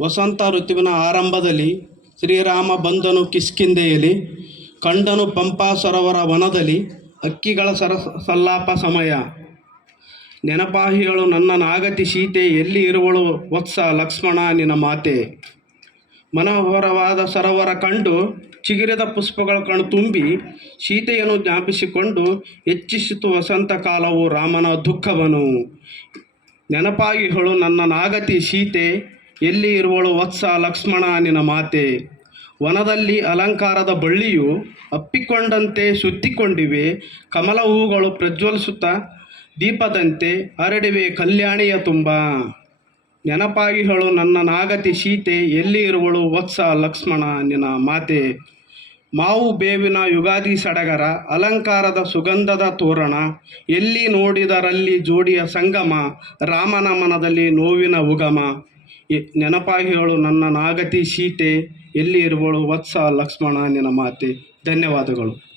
ವಸಂತ ಋತುವಿನ ಆರಂಭದಲ್ಲಿ ಶ್ರೀರಾಮ ಬಂದನು ಕಿಷ್ಕಿಂಧೆಯಲ್ಲಿ, ಕಂಡನು ಪಂಪಾ ಸರೋವರ ವನದಲ್ಲಿ, ಹಕ್ಕಿಗಳ ಸಲ್ಲಾಪ ಸಮಯ. ನೆನಪಾಹಿಗಳು ನನ್ನ ನಾಗತಿ ಸೀತೆ, ಎಲ್ಲಿ ಇರುವಳು ವತ್ಸ ಲಕ್ಷ್ಮಣ ನಿನ್ನ ಮಾತೆ. ಮನೋಹರವಾದ ಸರೋವರ ಕಂಡು, ಚಿಗುರಿದ ಪುಷ್ಪಗಳ ಕಣ್ಣು ತುಂಬಿ, ಸೀತೆಯನ್ನು ಜ್ಞಾಪಿಸಿಕೊಂಡು ಹೆಚ್ಚಿಸಿತು ವಸಂತ ಕಾಲವು ರಾಮನ ದುಃಖವನು. ನೆನಪಾಗಿಗಳು ನನ್ನ ನಾಗತಿ ಸೀತೆ, ಎಲ್ಲಿ ಇರುವಳು ವತ್ಸ ಲಕ್ಷ್ಮಣ ನಿನ್ನ ಮಾತೆ. ವನದಲ್ಲಿ ಅಲಂಕಾರದ ಬಳ್ಳಿಯು ಅಪ್ಪಿಕೊಂಡಂತೆ ಸುತ್ತಿಕೊಂಡಿವೆ, ಕಮಲ ಹೂಗಳು ಪ್ರಜ್ವಲಿಸುತ್ತಾ ದೀಪದಂತೆ ಹರಡಿವೆ ಕಲ್ಯಾಣಿಯ ತುಂಬ. ನೆನಪಾಗಿಗಳು ನನ್ನ ನಾಗತಿ ಸೀತೆ, ಎಲ್ಲಿ ಇರುವಳು ವತ್ಸ ಲಕ್ಷ್ಮಣ ನಿನ್ನ ಮಾತೆ. ಮಾವು ಬೇವಿನ ಯುಗಾದಿ ಸಡಗರ, ಅಲಂಕಾರದ ಸುಗಂಧದ ತೋರಣ, ಎಲ್ಲಿ ನೋಡಿದರಲ್ಲಿ ಜೋಡಿಯ ಸಂಗಮ, ರಾಮನ ಮನದಲ್ಲಿ ನೋವಿನ ಉಗಮ. ನೆನಪಾಗಿಗಳು ನನ್ನ ನಾಗತಿ ಸೀತೆ, ಎಲ್ಲಿ ಇರುವಳು ವತ್ಸ ಲಕ್ಷ್ಮಣ ನಿನ್ನ ಮಾತೆ. ಧನ್ಯವಾದಗಳು.